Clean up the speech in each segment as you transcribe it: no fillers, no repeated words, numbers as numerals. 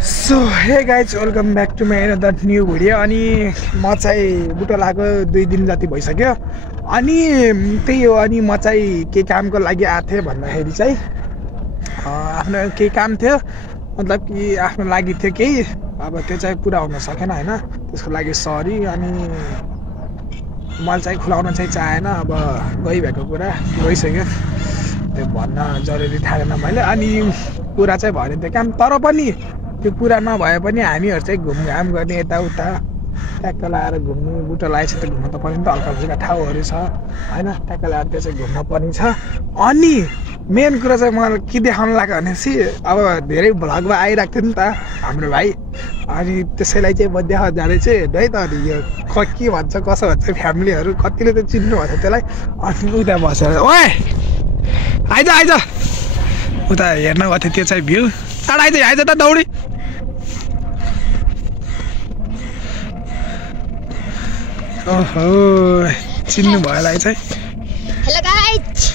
So hey guys welcome back to my another new video. अनि म चाहिँ बुटोलाको 2 दिन जति भइसक्यो। अनि त्यही हो, अनि म चाहिँ केही कामको लागि आएको थिएँ भन्दाखेरि चाहिँ आफ्नो केही काम थियो, मतलब कि आफ्नो लागि थियो केही। अब त्यो चाहिँ पुरा हुन सकेन होइन, त्यसको लागि सरी। अनि मैले चाहिँ खुलाउन चाहिँ चाहेन, अब गइभएको कुरा गइसक्यो, त्यो भन्न जरुरी थालेन मैले। अनि पुरा चाहिँ भयो त्यो काम, तर पनि त्यो पुरा नभए पनि हामीहरू चाहिँ घुमघाम गर्ने यताउता ट्याक्क लगाएर घुम्नु। बुटो लगाएछ त घुम्न त पर्ने नि त, हल्का फुल्का ठाउँहरू छ होइन, ट्याक्क लगाएर त्यो चाहिँ घुम्न पर्ने छ। अनि मेन कुरा चाहिँ मलाई के देखाउनु लाग्यो भनेपछि अब धेरै भ्लगमा आइरहेको थियो नि त हाम्रो भाइ, अनि त्यसैलाई चाहिँ म देखाउन जाँदैछु हेर्नु है त। अनि यो के भन्छ कसो भन्छ फ्यामिलीहरू कतिले त चिन्नु भएको छ त्यसलाई। अनि उता बसेर ओए आइज उता हेर्न गएको थियो, त्यो चाहिँ भ्यू टाढा आइज त दौडी। ओहो चिन्नु भयो यसलाई चाहिँ। हेलो गाइज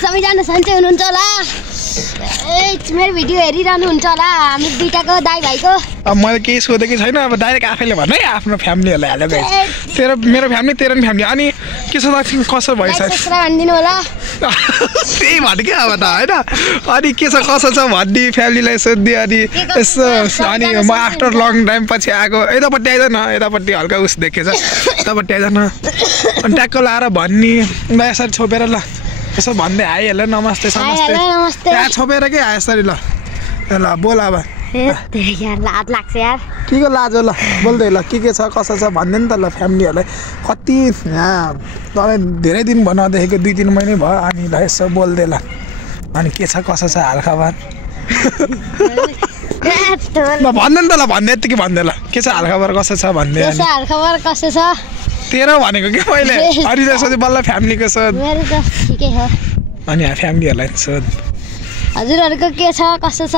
सबैजना सन्चै हुनुहुन्छ होला? मेरो भिडियो हेरिरहनु हुन्छ होला हामी दुईटाको दाइ भाइको। अब मैले केही सोधेकै छैन, अब डाइरेक्ट आफैले भन्नु है आफ्नो फ्यामिलीहरूलाई। हाल्यो गाइज तेरो मेरो फ्यामिली तेरो पनि फ्यामिली। अनि के छ त कसो भइसक्यो भनिदिनु होला। त्यही भन्नु क्या अब त होइन। अनि के छ कसो छ भन्ने फ्यामिलीलाई सोध्ने। अनि यसो अनि म आफ्टर लङ टाइम पछि आएको। यतापट्टि आइज न, यतापट्टि हल्का उस देखेछ, यतापट्टि आइज न। अनि ट्याक्क लाएर भन्ने ल यसरी छोपेर ल यसो भन्दै आइहाल्यो नमस्ते समस्ते त्यहाँ छोपेर के आयो यसरी। ल ल बोल अब लाज लाग्छ यार। के को लाज हो ल बोल्दै ल के छ कसो छ भन्दै नि त ल फ्यामिलीहरूलाई। कति यहाँ तपाईँ धेरै दिन नदेखेको 2-3 महिनै भयो। अनि ल यसो बोल्दै ल अनि के छ कसो छ हालखबर ल भन्दै नि त ल भन्दै यत्तिकै भन्दै ल के छ हालखबर कसो छ भन्दै। हालखबर कसो छ तेरो भनेको के पहिले। अनि त्यसपछि बल्ल फ्यामिलीको सोध। मेरो त ठिकै हो। अनि फ्यामिलीहरूलाई सोध हजुरहरूको के छ कसो छ,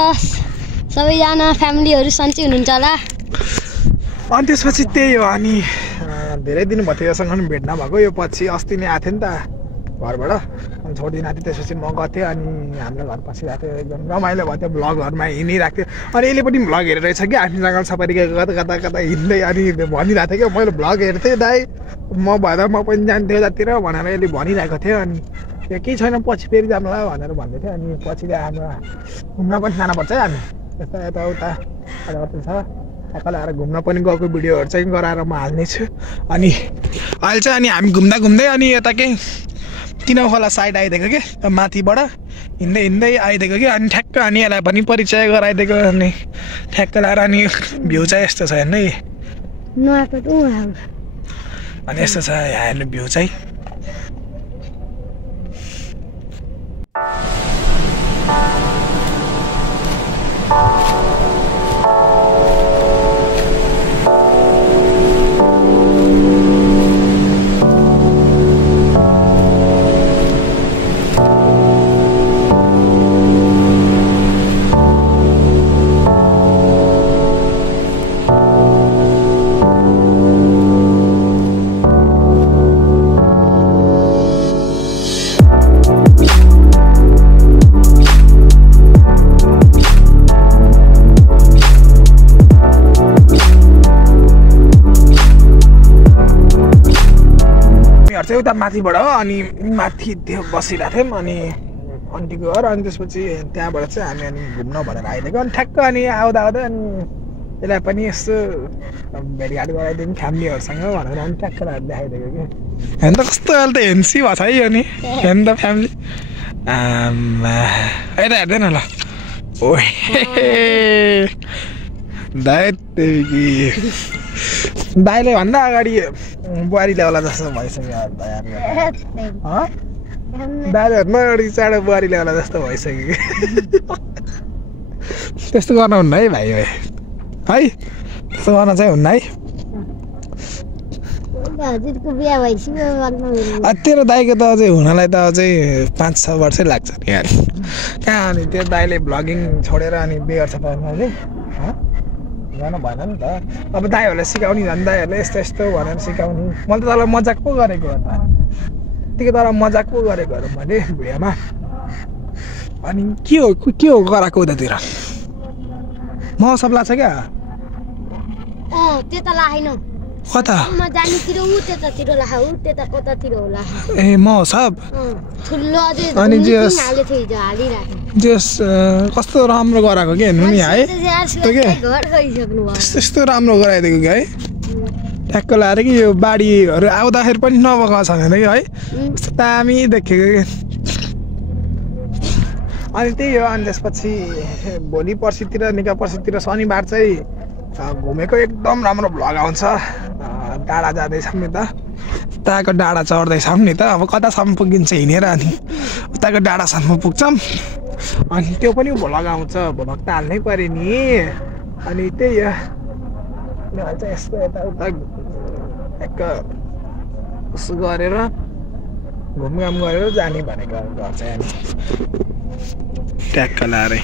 सबैजना फ्यामिलीहरू सन्चै हुनुहुन्छ होला? अनि त्यसपछि त्यही हो। अनि धेरै दिन भयो योसँग पनि भेट नभएको। यो पछि अस्ति नै आएको थियो नि त घरबाट, अनि छोडिदिनु आएको थियो। त्यसपछि म गएको थिएँ, अनि हाम्रो घर पसिरहेको थियो, एकदम रमाइलो भयो त्यो भ्लगहरूमा हिँडिरहेको थियो। अनि यसले पनि भ्लग हेरेर रहेछ कि हामी जङ्गल सफारी कता कता कता हिँड्दै। अनि भनिरहेको थियो कि मैले भ्लग हेर्थेँ दाइ, म भएर म पनि जान्थेँ यतातिर भनेर यसले भनिरहेको थियो। अनि त्यो केही छैन पछि फेरि जाउँला भनेर भन्दै थियो। अनि पछि हाम्रो घुम्न पनि जानुपर्छ है हामी, यता यताउता छ ट्याक्क लगाएर घुम्न पनि गएको भिडियोहरू चाहिँ गराएर म हाल्नेछु। अनि अहिले चाहिँ अनि हामी घुम्दा घुम्दै अनि यता के तिनौ खोला साइड आइदिएको के माथिबाट हिँड्दै हिँड्दै आइदिएको कि। अनि ठ्याक्क अनि यसलाई पनि परिचय गराइदिएको। अनि ठ्याक्क लगाएर अनि भ्यू चाहिँ यस्तो छ हेर्नु है। अनि यस्तो छ यहाँ हेर्नु भ्यू चाहिँ। चाहिँ उता माथिबाट हो। अनि माथि त्यो बसिरहेको थियौँ अनि आन्टीको घर। अनि त्यसपछि त्यहाँबाट चाहिँ हामी अनि घुम्न भनेर आइदिएको। अनि ठ्याक्क अनि आउँदा आउँदै अनि त्यसलाई पनि यस्तो भेटघाट गराइदिउँ फ्यामिलीहरूसँग भनेर अनि ट्याक्क देखाइदिएको कि। हेर्नु त कस्तो अहिले त हेन्सी भएको छ है यो नि, हेर्नु त फ्यामिली। यता हेर्दैन ल ओए दाइ दाइले भन्दा अगाडि बुहारी ल्याउला जस्तो भइसक्यो। दाइले भन्दा अगाडि चाँडो बुहारी ल्याउला जस्तो भइसक्यो। त्यस्तो गर्न हुन्न है भाइ है, त्यस्तो गर्न चाहिँ हुन्न है। तेरो दाइको त अझै हुनलाई त अझै 5-6 वर्षै लाग्छ नि यार। कहाँ अनि त्यो दाइले भ्लगिङ छोडेर अनि बिहे गर्छ त अहिले जानु भएन नि त। अब दाइहरूलाई सिकाउने झन् दाइहरूले यस्तो यस्तो भनेर सिकाउने। मैले त तँलाई मजाक पो गरेको हो त, त्यतिकै तर मजाक पो गरेको मैले भिडियोमा। अनि के हो गराएको उतातिर? महोत्सव लाग्छ क्या त्यता लाएन कता म जानेतिर उ त्यतातिर लाहा उ त्यता कतातिर होला ए महोत्सव ठुलो अझै अनि जस हाले थियो हिजो हालिराख्यो जस कस्तो राम्रो गराएको के हेर्नु नि है त्यो के घर गइसक्नु भयो त्यस्तो राम्रो गराइदिएको कि है ठ्याक्क लाएर कि यो बाढीहरू आउँदाखेरि पनि नबगाएको छ भने कि है कस्तो दामी देखेको कि अनि त्यही हो अनि त्यसपछि भोलि पर्सितिर निका पर्सितिर शनिबार चाहिँ घुमेको एकदम राम्रो भ्लग आउँछ डाँडा जाँदैछौँ नि त उताको डाँडा चढ्दैछौँ नि त अब कतासम्म पुगिन्छ हिँडेर अनि उताको डाँडासम्म पुग्छौँ अनि त्यो पनि भ्लग आउँछ भ्लग त हाल्नै पऱ्यो नि अनि त्यही हो चाहिँ यस्तो यताउता एक उसो गरेर घुमघाम गरेर जाने भनेको घर चाहिँ हामी ट्याक्क लाएरै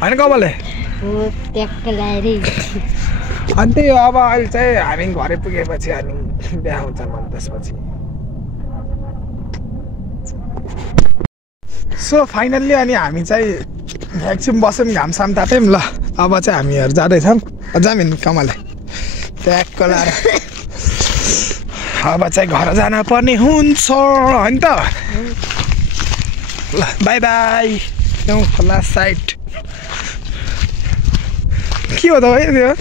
होइन कमले ट्याक्क लाएरै अनि त्यही हो अब अहिले चाहिँ हामी घरै पुगेपछि अनि बिहा हुन्छ मन त्यसपछि सो फाइनल्ली अनि हामी चाहिँ एकछिन बस्यौँ घामसाम ताप्यौँ ल अब चाहिँ हामीहरू जाँदैछौँ जाऊँ नि कमले ट्याक्क लाएर अब चाहिँ घर जान पर्ने हुन्छ होइन त ल बाई बाई जाउँ खोला साइड के हो त है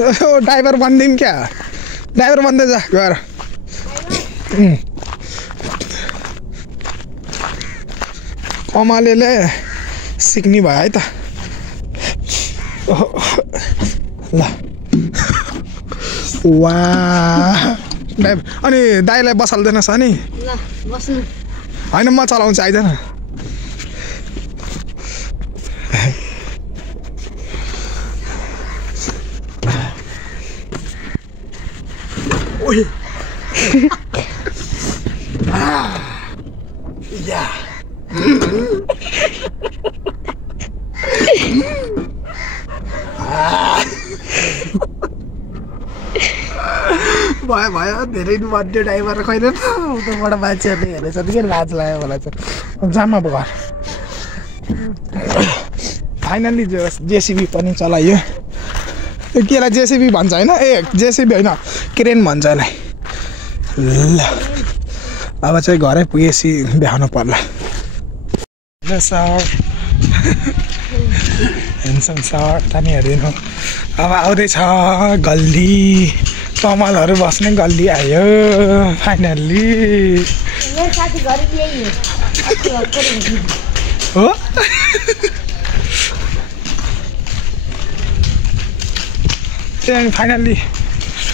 त्यो ड्राइभर बनिदिउँ क्या ड्राइभर बन्दै जा गएर कमलेले सिक्ने भयो है त ल वा ड्राइभर अनि दाइलाई बसाल्दैनस् अनि ल बस्नु होइन म चलाउँछु आइदैन या भयो भयो धेरै बर्थडे ड्राइभर खैर त उताबाट मान्छेहरूले हेरेछ कि लाज लाग्यो मलाई चाहिँ जाम अब घर फाइनल्ली जेसिबी पनि चलाइयो केलाई जेसिबी भन्छ होइन ए जेसिबी होइन क्रेन भन्छ यसलाई ल अब चाहिँ घरै पुगेपछि देखाउनु पर्ला सर हेन्सम सर तानी हेरिदिनु अब आउँदैछ गल्ली कमलहरू बस्ने गल्ली आयो फाइनल्ली मेरो साथी घर यही हो त्यहाँदेखि फाइनल्ली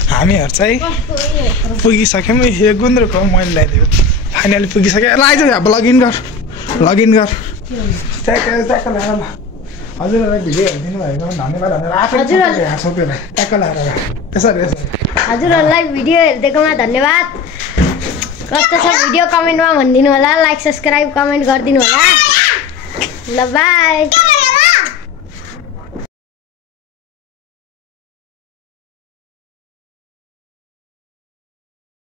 हामीहरू चाहिँ पुगिसक्यौँ यो गुन्द्रुकको मैले ल्याइदिएको फाइनल्ली पुगिसक्यो ल आइज अब लगइन गर ट्याक्क लगाएर ल हजुरहरूलाई भिडियो हेरिदिनु भएको धन्यवाद छोपेर ट्याक्क लगाएर त्यसरी हजुरहरूलाई भिडियो हेरिदिएकोमा धन्यवाद कस्तो छ भिडियो कमेन्टमा भनिदिनु होला लाइक सब्सक्राइब कमेन्ट गरिदिनु होला ल बाई